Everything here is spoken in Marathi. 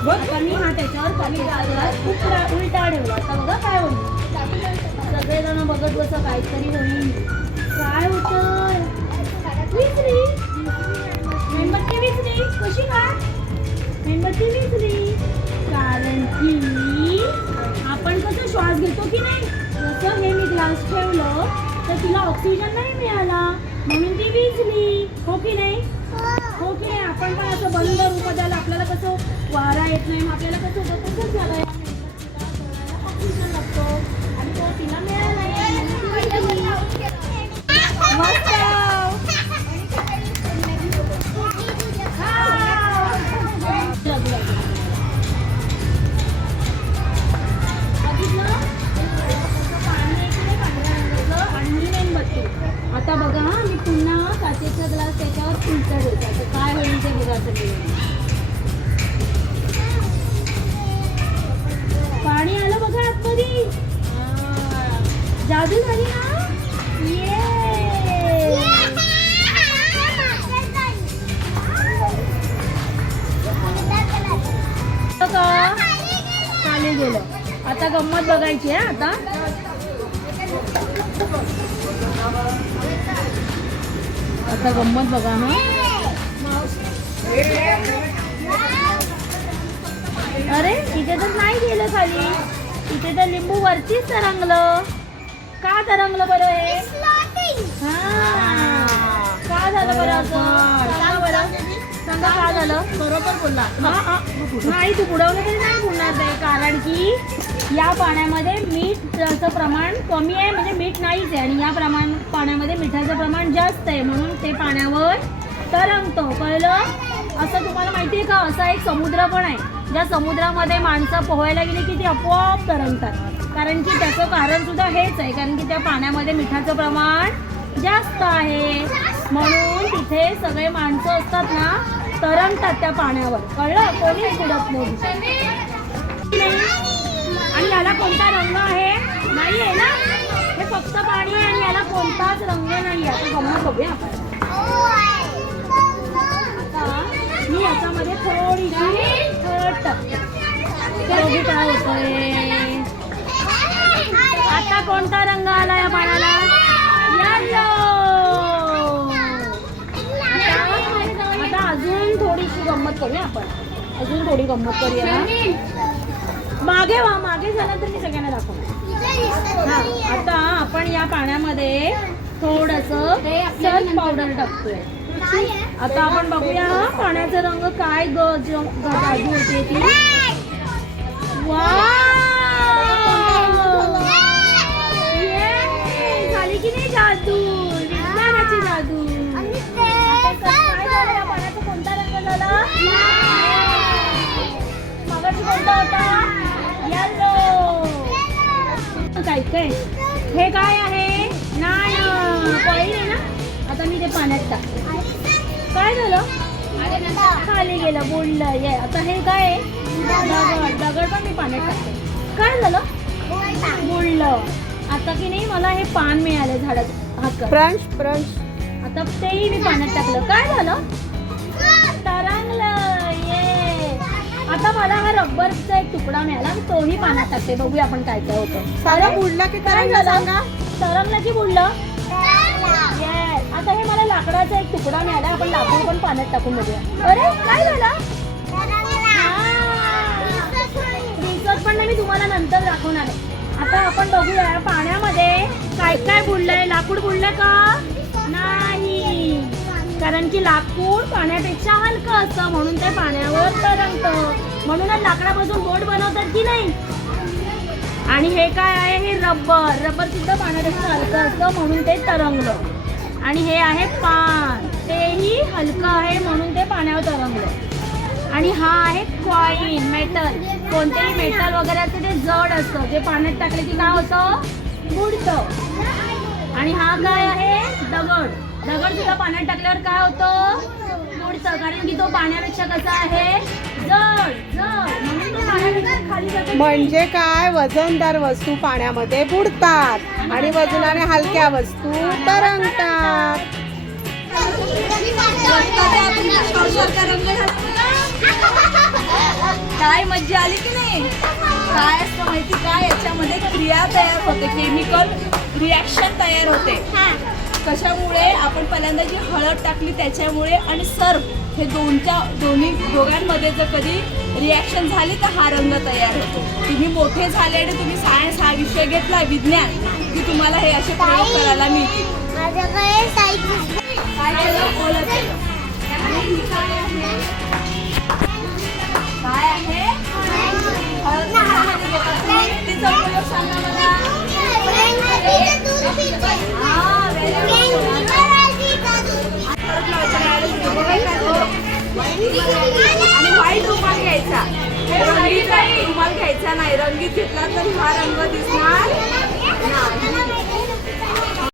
आता मी हा त्याच्यावर पाण्याचा ग्लास खूप उलटा ठेवला. आता बघा काय होईल. सगळेजण बघत बसा काहीतरी होईल. काय होतं? विसरी मेणबत्ती विसरी. कशी काय मेणबत्ती विसरी? कारण की आपण कसं श्वास घेतो की नाही, जसं हे मी ग्लास ठेवलं तर तिला ऑक्सिजन नाही मिळाला म्हणून ती विझली. हो की नाही? हो की नाही? आपण पण असं बंद रूपात आलं आपल्याला कसं वारा येत नाही, मग आपल्याला कसं होतं तसंच झालं. या मेणबत्तीला ऑक्सिजन लागतो आणि तो तिला मिळाला नाही. आता बघा मी पुन्हा काचेचा ग्लास त्याच्यावर उलटा ठेवतो. तर काय होईल ते बघा. पाणी आलं बघा आतमध्ये. जादू झाली ना. खाली गेलं. आता गंमत बघायची आहे. आता गंमत बघा. हा अरे इथे तर नाही गेलं खाली. इथे तर लिंबू वरतीच तरंगलं. का तरंगलं बरं हे? का झालं बरं असं? सांगा बरं. सांगा का झालं? बरोबर बोलला. नाही तू बुडवलं तरी नाही बुडणार नाही. कारण की या पाण्यामध्ये मीठाचं प्रमाण कमी आहे, म्हणजे मीठ नाहीच आहे. आणि या पाण्यामध्ये मिठाचं प्रमाण जास्त आहे म्हणून ते पाण्यावर तरंगतो. कळलं? असं तुम्हाला माहिती आहे का? असा एक समुद्र पण आहे ज्या समुद्रामध्ये माणसं पोहायला गेली की ती आपोआप तरंगतात. कारण की त्याचं कारण सुद्धा हेच आहे, कारण की त्या पाण्यामध्ये मिठाचं प्रमाण जास्त आहे म्हणून तिथे सगळे माणसं असतात ना तरंगतात त्या पाण्यावर. कळलं? कोणीच बुडत नाही. आणि याला कोणता रंग आहे? नाही आहे ना. हे फक्त पाणी आहे आणि याला कोणताच रंग नाही आहे. आता गंमत बघूया आपण. आता मी याच्यामध्ये थोडीशी हळद टाकते. काय होतंय? आता कोणता रंग आला या पाण्याला? येलो. आता अजून थोडीशी गंमत करूया आपण. अजून थोडी गंमत करूया. मागे व्हा. मागे झालं तर मी सगळ्यांना दाखवणार. हा आता आपण या पाण्यामध्ये थोडंसं सल्ट पावडर टाकतोय. आता आपण बघूया पाण्याचा रंग काय जादू होते ती. झाली की नाही जादू? विज्ञानाची जादू. काय झालं या पाण्याचा? कोणता रंग झाला? मगाशी कोणता होता? येलो. काय काय हे काय आहे? नाणं. कॉईन आहे ना. आता मी ते पाण्यात टाकते. काय झालं? खाली गेलं. बुडलं. ये आता हे काय आहे? दगड. दगड पण मी पाण्यात टाकते. काय झालं? बुडलं. आता की नाही मला हे पान मिळाले झाडात. हात ब्रंच. आता तेही मी पाण्यात टाकलं. काय झालं? तरंगलं. ये आता मला हा रबरचा एक तुकडा मिळाला. तोही पाण्यात टाकते. बघूया आपण काय काय होतं. सारं बुडला की तरंगलं सांगा. तरंगलं की बुडलं? आता हे मला लाकडाचा एक तुकडा मिळाला. आपण लाकूड पण पाण्यात टाकून बघूया. अरे काय झालं? दिसत पण नाही. मी तुम्हाला नंतर दाखवणार आहे. आता आपण बघूया पाण्यामध्ये काय काय बुडलंय. लाकूड बुडलंय का? नाही. कारण की लाकूड पाण्यापेक्षा हलकं असतं म्हणून ते पाण्यावर तरंगतं. म्हणूनच लाकडापासून बोट बनवतात की नाही. आणि हे काय आहे? हे रबर. रबर सुद्धा पाण्यापेक्षा हलकं असतं म्हणून ते तरंगलं. आणि हे आहे पान. तेही हलकं आहे म्हणून ते पाण्यावर तरंगलं. आणि हा आहे कॉईन. मेटल. कोणतेही मेटल वगैरे असतं ते जड असतं. जे पाण्यात टाकले की काय होतं? बुडतं. आणि हा काय आहे? दगड. दगड सुद्धा पाण्यात टाकल्यावर काय होतं? बुडतं. कारण की तो पाण्यापेक्षा कसा आहे? जड. म्हणून तो पाण्यापेक्षा खाली जातो. म्हणजे काय? वजनदार वस्तू पाण्यामध्ये बुडतात आणि वजनाने हलक्या वस्तू तरंगतात. काय मज्जा आली की नाही? काय असतं माहिती का, याच्यामध्ये क्रिया तयार होते, केमिकल रिॲक्शन तयार होते. कशामुळे? आपण पहिल्यांदा जी हळद टाकली त्याच्यामुळे आणि सर्फ हे दोघांमध्ये जर कधी रिॲक्शन झाली तर हा रंग तयार होतो. तुम्ही मोठे झाले आणि तुम्ही सायन्स हा विषय घेतला, विज्ञान, की तुम्हाला हे असे प्रयोग करायला मिळतील. काय केलं? ओलं केलं. आणि ही काय आहे? काय आहे? हळद कशामध्ये घेतात तुम्ही? तिचा उपयोग सांगा मला. हा, very good. हळद लावायचं नाही, हळद घेतो. बघा काय झालं? आणि व्हाईट रुमाल घ्यायचा. रंगीत रुमाल घ्यायचा नाही. रंगीत घेतला तर हा रंग दिसणार